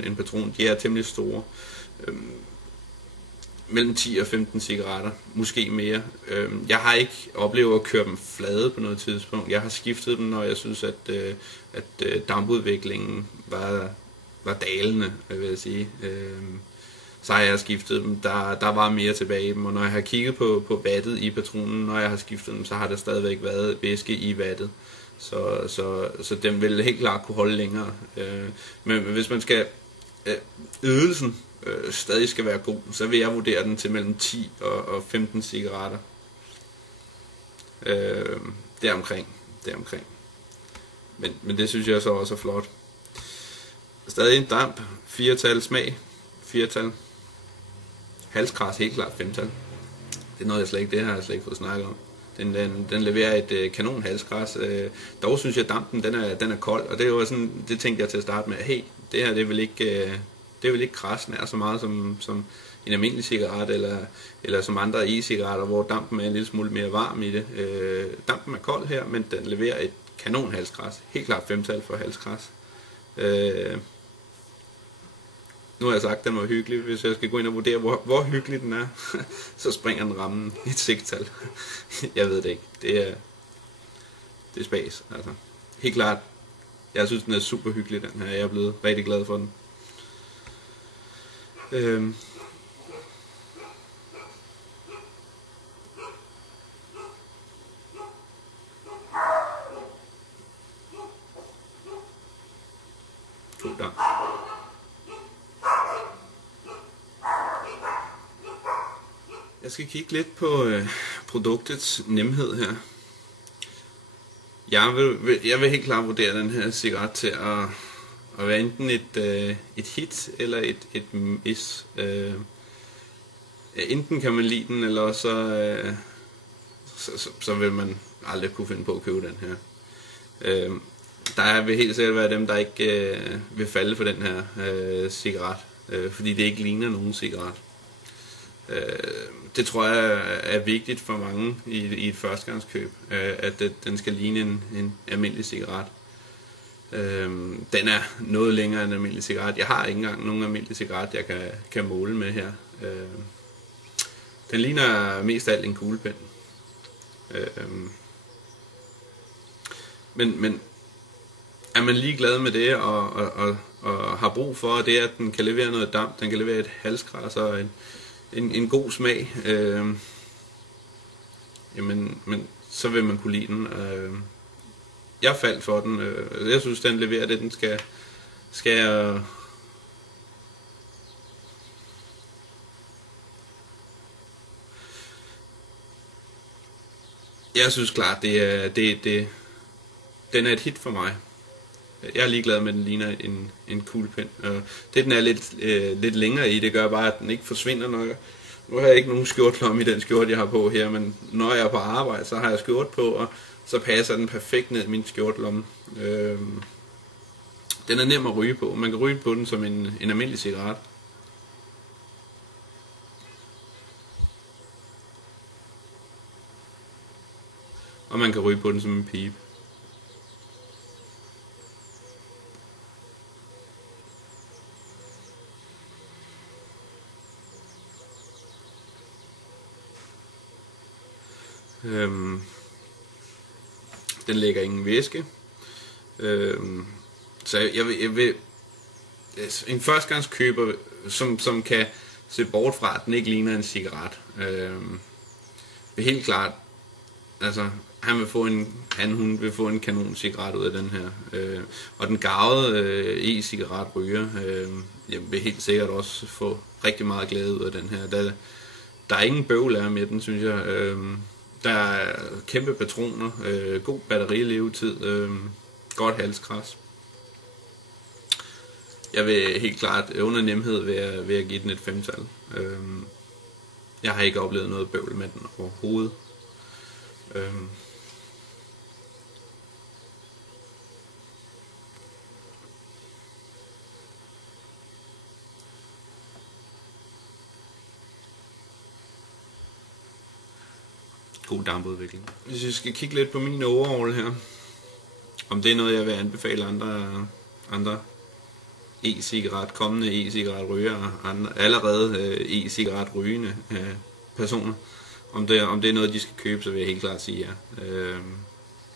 en patron. De er temmelig store. Mellem 10 og 15 cigaretter, måske mere. Jeg har ikke oplevet at køre dem flade på noget tidspunkt. Jeg har skiftet dem, når jeg synes, at dampudviklingen var dalende, vil jeg sige. Så har jeg skiftet dem. Der var mere tilbage i dem, og når jeg har kigget på vattet i patronen, når jeg har skiftet dem, så har der stadigvæk været væske i vattet. Så den vil helt klart kunne holde længere. Men hvis man skal ydelsen stadig skal være god, så vil jeg vurdere den til mellem 10 og 15 cigaretter. Deromkring. Men det synes jeg så også er flot. Stadig en damp, 4-tal smag, 4-tal. Halskras helt klart 5-tal. Det er noget det har jeg slet ikke fået snakket om. Den leverer et kanon halskras. Dog synes jeg, at dampen den er kold, og det var sådan, det tænkte jeg til at starte med. Hey, det her det er vel ikke kras nær så meget som en almindelig cigaret, eller som andre e-cigaretter, hvor dampen er en lille smule mere varm i det. Dampen er kold her, men den leverer et kanon halskras. Helt klart 5-tal for halskras. Nu har jeg sagt, at den var hyggelig. Hvis jeg skal gå ind og vurdere, hvor hyggelig den er, så springer den rammen et 6-tal. Jeg ved det ikke. Det er spas. Altså. Helt klart. Jeg synes, den er super hyggelig, den her. Jeg er blevet rigtig glad for den. God dag. Jeg skal kigge lidt på produktets nemhed her. Jeg vil helt klart vurdere den her cigaret til at være enten et hit eller et miss. Enten kan man lide den, eller så vil man aldrig kunne finde på at købe den her. Der vil helt sikkert være dem, der ikke vil falde for den her cigaret, fordi det ikke ligner nogen cigaret. Det tror jeg er vigtigt for mange i et førstegangskøb, at den skal ligne en almindelig cigaret. Den er noget længere end en almindelig cigaret. Jeg har ikke engang nogen almindelig cigaret, jeg kan måle med her. Den ligner mest af alt en kuglepen. Men er man ligeglad med det og har brug for det, at den kan levere noget damp, den kan levere et halskras og en god smag, men så vil man kunne lide den. Jeg faldt for den. Jeg synes, den leverer det, den skal jeg synes klart, den er et hit for mig. Jeg er ligeglad med, at den ligner en kuglepen. Det, den er lidt længere i, det gør bare, at den ikke forsvinder. Nu har jeg ikke nogen skjortlomme i den skjorte, jeg har på her, men når jeg er på arbejde, så har jeg skjort på, og så passer den perfekt ned i min skjortlomme. Den er nem at ryge på. Man kan ryge på den som en almindelig cigaret. Og man kan ryge på den som en pibe. Den lægger ingen væske. Så jeg vil en førstegangskøber, som kan se bort fra, at den ikke ligner en cigaret, vil helt klart, altså hun vil få en kanon cigaret ud af den her. Og den garvede e-cigaret ryger jeg vil helt sikkert også få rigtig meget glæde ud af den her. Der er ingen bøvl af med den, synes jeg. Der er kæmpe patroner, god batterilevetid, godt halskras. Jeg vil helt klart under nemhed ved at give den et 5-tal. Jeg har ikke oplevet noget bøvl med den overhovedet. God dampudvikling. Hvis jeg skal kigge lidt på min overall her, om det er noget, jeg vil anbefale andre e-cigaret, kommende e-cigaret rygere, allerede e-cigaret rygende personer. Om det er noget, de skal købe, så vil jeg helt klart sige ja.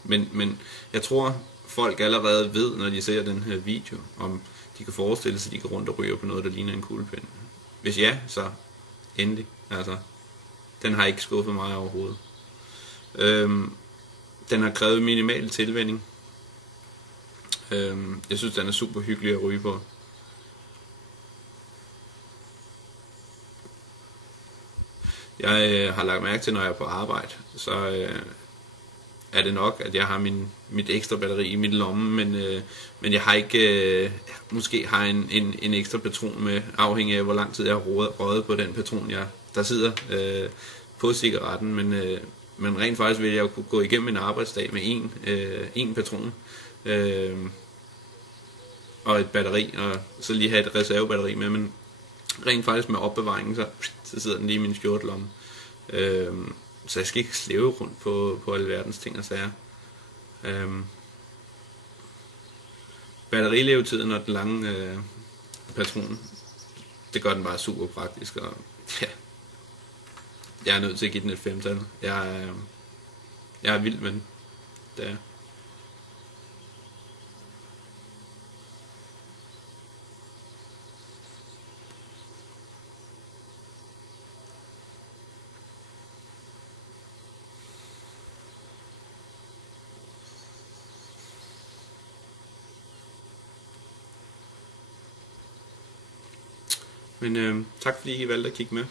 Men jeg tror, folk allerede ved, når de ser den her video, om de kan forestille sig, at de går rundt og ryger på noget, der ligner en kuglepen. Hvis ja, så endelig. Altså, den har ikke skuffet mig overhovedet. Den har krævet minimal tilvænning. Jeg synes, den er super hyggelig at ryge på. Jeg har lagt mærke til, når jeg er på arbejde, så er det nok, at jeg har mit ekstra batteri i min lomme, men jeg har ikke, måske har en ekstra patron med, afhængig af hvor lang tid jeg har røget på den patron, der sidder på cigaretten, men rent faktisk vil jeg jo kunne gå igennem en arbejdsdag med en patron og et batteri, og så lige have et reservebatteri med, men rent faktisk med opbevaringen, så sidder den lige i min skjortelomme. Så jeg skal ikke slæve rundt på alverdens ting og sager. Batterilevetiden og den lange patron, det gør den bare super praktisk, og ja, jeg er nødt til at give den et 5-tal. Jeg er vild med den. Det er. Men tak fordi I valgte at kigge med.